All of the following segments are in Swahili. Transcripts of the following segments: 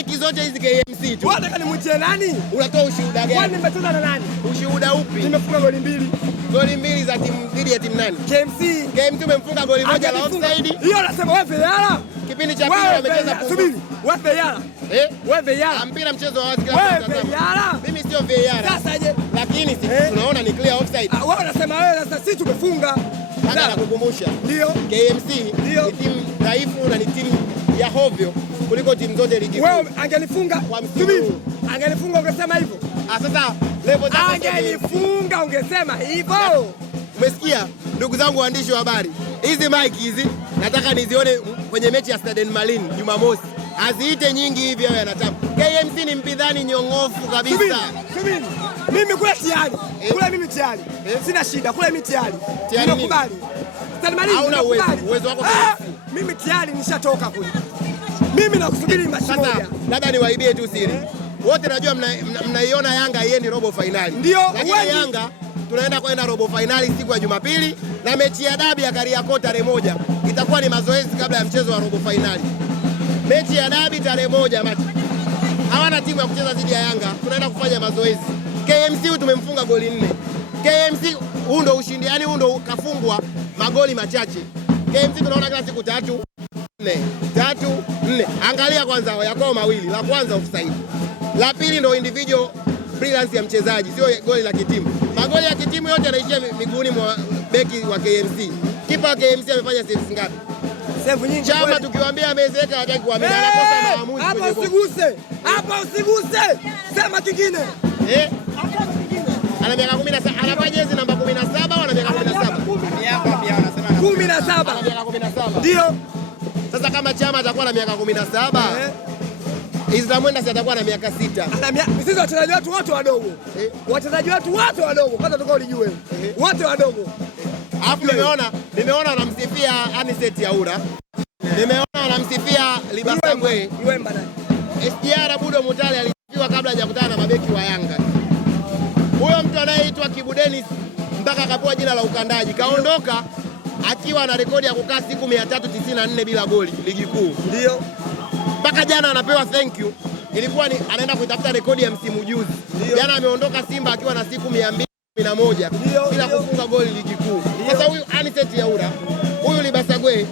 Mike zote hizi KMC tu. Wewe unataka nimwitie nani? Unatoa ushuhuda gani? Kwani nimecheza na nani? Ushuhuda upi? Nimefunga goli 2. Goli 2 za timu dhidi ya timu nani? KMC. KMC umemfunga goli moja la offside. Hiyo unasema wewe Veyala? Kipindi cha pili amecheza pungufu. Subiri. Wewe Veyala. Wewe Veyala. Mpira mchezo wa wazi kila mtu anatazama. Wewe Veyala. Mimi sio Veyala. Sasa je? Lakini tunaona ni clear offside. Wewe unasema wewe sasa sisi tumefunga. Sasa nakukumbusha. Ndio. KMC ni timu dhaifu na ni timu ya hovyo kuliko timu zote ligi. Wewe angenifunga. Subiri. Angenifunga ungesema hivyo. Sasa level zako angenifunga ungesema hivyo. Umesikia ndugu zangu waandishi wa habari? Hizi mic hizi nataka nizione kwenye mechi ya Stade Malien Jumamosi. Aziite nyingi hivi wewe anataka. KMC ni mpinzani nyongofu kabisa. Subiri. Mimi kule tayari. Kule mimi tayari. Sina shida. Kule mimi tayari. Nimekubali. Stade Malien hauna uwezo wako. Mimi tayari nishatoka kule. Mimi nakusubiri machi moja. Labda niwaibie tu siri. Wote najua mnaiona Yanga haiendi robo finali. Ndio. Lakini Yanga tunaenda kwenda robo finali siku ya Jumapili na mechi ya dabi ya Kariakoo tarehe 1 itakuwa ni mazoezi kabla ya mchezo wa robo finali. Mechi ya dabi tarehe 1 machi. Hawana timu ya kucheza dhidi ya Yanga. Tunaenda kufanya mazoezi. KMC tumemfunga goli 4. KMC huu ndo ushindi, yani huu ndo kafungwa magoli machache. KMC tunaona kila siku 3-4. Angalia kwanza yako mawili. La kwanza offside. La pili ndo individual brilliance ya mchezaji, sio goli la kitimu. Magoli ya kitimu yote yanaishia miguuni mwa beki wa KMC. Kipa wa KMC amefanya saves ngapi? Save nyingi. Chama tukiwaambia amezeeka hataki kuamini. Anakosa maamuzi. Hapa usiguse. Hapa usiguse. Sema kingine. Hapa kingine. Ana miaka 17, anavaa jezi namba 17 au ana miaka 17? Miaka pia wanasema 17. Ana miaka 17. Ndio. Sasa kama Chama atakuwa na miaka 17, Islam Mwenda atakuwa na miaka 6. Sisi wachezaji wetu wote wadogo. Wachezaji wetu wote wadogo. Kwanza tukao lijue. Wote wadogo. Alafu nimeona wanamsifia Anicet Yaura. Nimeona wanamsifia Libasa Ngwe. Luemba nani? SGR Budo Mutale alisifiwa kabla hajakutana na mabeki wa Yanga. Huyo mtu anayeitwa Kibu Dennis mpaka akapewa jina la ukandaji. Kaondoka akiwa na rekodi ya kukaa siku 394 bila goli ligi kuu. Ndio. Mpaka jana anapewa thank you. Ilikuwa ni anaenda kuitafuta rekodi ya msimu juzi. Jana ameondoka Simba akiwa na siku 211 bila kufunga goli ligi kuu. Sasa huyu Anicet Yaura, huyu Libasa Ngwe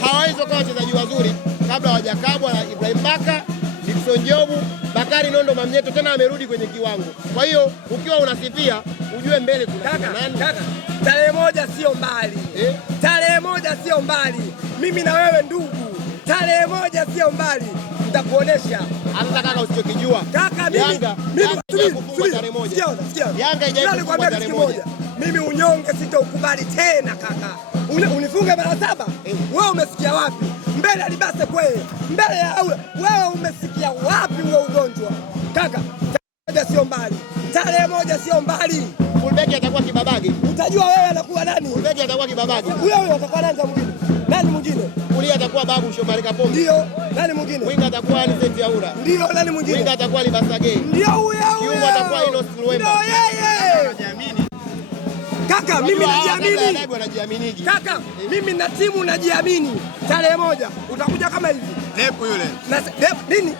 hawawezi kuwa wachezaji wazuri kabla hawajakabwa na Ibrahim Baka, Dickson Jobu, Bakari Nondo Mamnyeto, tena amerudi kwenye kiwango. Kwa hiyo ukiwa unasifia ujue mbele kuna nani. Kaka, tarehe 1 sio mbali. Tarehe 1 sio mbali. Mimi na wewe ndugu. Tarehe 1 sio mbali. Nitakuonesha. Hata kaka usichokijua. Kaka Yanga haijakufunga tarehe 1. Mimi unyonge sitaukubali tena kaka. Unifunge mara 7? Wewe umesikia wapi? Mbele alibase kwe. Mbele ya wewe umesikia wapi huo ugonjwa? Kaka, tarehe 1 sio mbali. Tarehe 1 sio mbali. Fullback atakuwa Kibabage. Utajua wewe anakuwa nani? Fullback atakuwa Kibabage. Huyo atakuwa nani mwingine? Nani mwingine? Kulia atakuwa Babu Shomari Kapombe. Ndio. Nani mwingine? Winga atakuwa Anicet Yaura. Ndio. Nani mwingine? Winga atakuwa Libasa Ngwe. Ndio huyo. Kiungo atakuwa Inos Luemba. Ndio yeye. Najiamini. Kaka, mimi najiamini. Kaka, mimi na timu najiamini. Tarehe 1 utakuja kama hivi. Depu yule. Depu nini?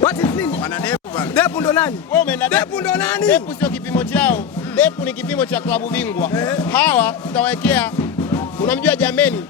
What is nini? Ana Depu bana. Depu ndo nani? Wewe umeenda Depu ndo nani? Depu sio kipimo chao. Depu ni kipimo cha klabu bingwa. Hawa tutawekea, unamjua Jameni?